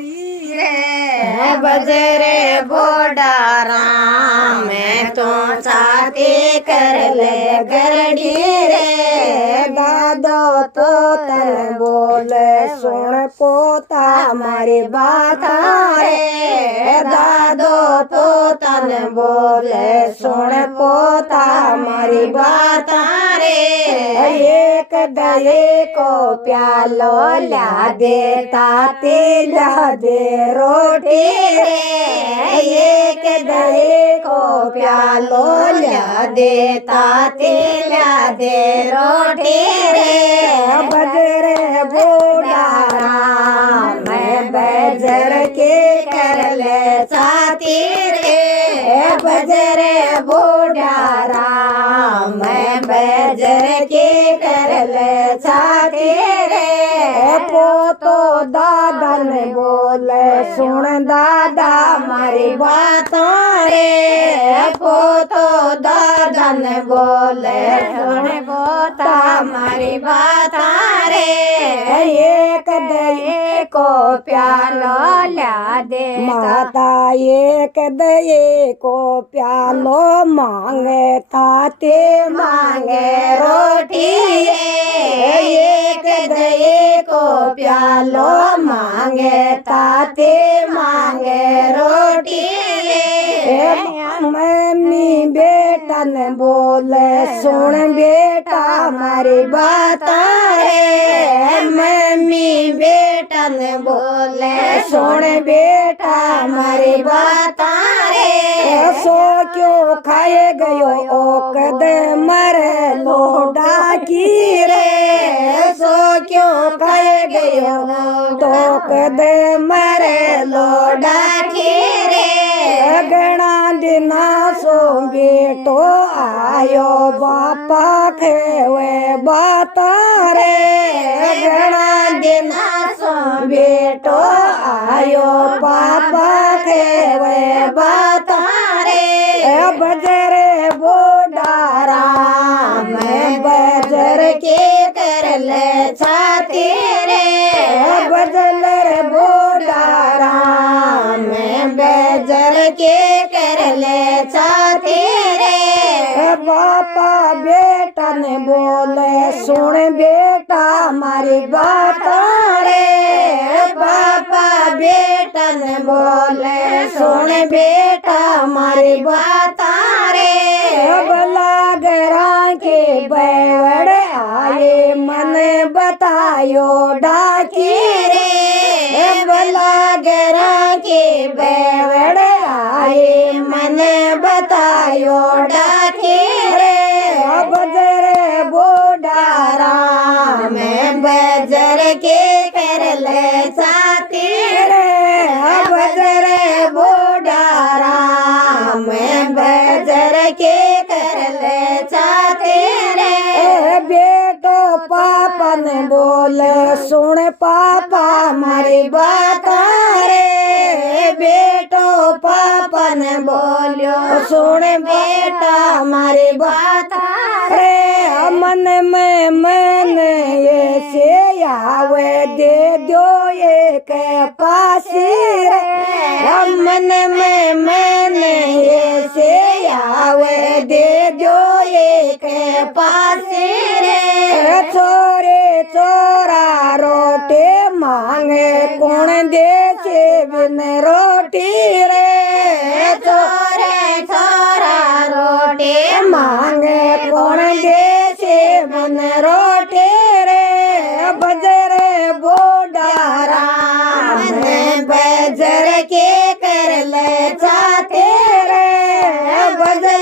गरड़ी रे बजरे बोडा राम मैं तो चाहती कर ले गरड़ी रे दादो तो तन बोले सुन पोता मारी बात रे दादो तो तन बोले सुन पोता मारी बात रे एक दये को प्यालो ला देता ला दे रोटी रे एक दये को प्यालो ला देता ला दे रोटी रे बजरे बूढ़ा राम मैं बजर के कर ले साथी रे बजरे बूढ़ा राम मैं बजर के कर ले साथी रे पोतो दादा ने बोले सुन दादा मारी बात रे पोतो दादा ने बोले सुन पोता मारी बात रे एक दये को प्यालो ला दे माता एक दये को प्यालो मांगे ताते मांगे रोटी एक दये को प्यालो मांगे ताते मांगे रोटी मम्मी बेटा ने बोले सुन बेटा हमारी बात रे मम्मी बेटा ने बोले सुन बेटा हमारी बात रे सो क्यों खाए गयो ओ कद मर लोडा की रे सो क्यों खाए गयो तो कद मर लोडा की रे गणा दिना सो बेटो आयो बापा खेवे बात रे गणा दिना सो बेटो आयो पापा खेवे बात रे बजरे बोडा राम बजर के कर ले छाती रे बजल रे बोडा राम बजर के कर ले छाती रे बापा बेटा ने बोले सुन बेटा हमारी बात रे पापा बेटा ने बोले सुन बेटा हमारी बात रे बला गरा के बैवड़ आए मन बतायो डाकी रे बला गरा के बैवड़ आए मन बतायो डाकी रे बजरे बोडा राम बजर के कर ले साथी रे बजरे बोडा राम बजर के कर ले साथी रे बेटो पापा ने बोले सुन पापा हमारी बात रे बेटो पापा ने बोलियो सुन बेटा हमारी बात रे मन में मैंने ये से आवे दे दो एक पासी रे मन में मैंने ये से आवे दे दो एक पासी रे छोरे चोरा रोटी मांगे कौन दे से बिन रोटी रे चोरे चोरा रोटी मांगे कौन दे से बिन रोटी रे बजरे बोडा राम बजर के कर ले छाते रे बजर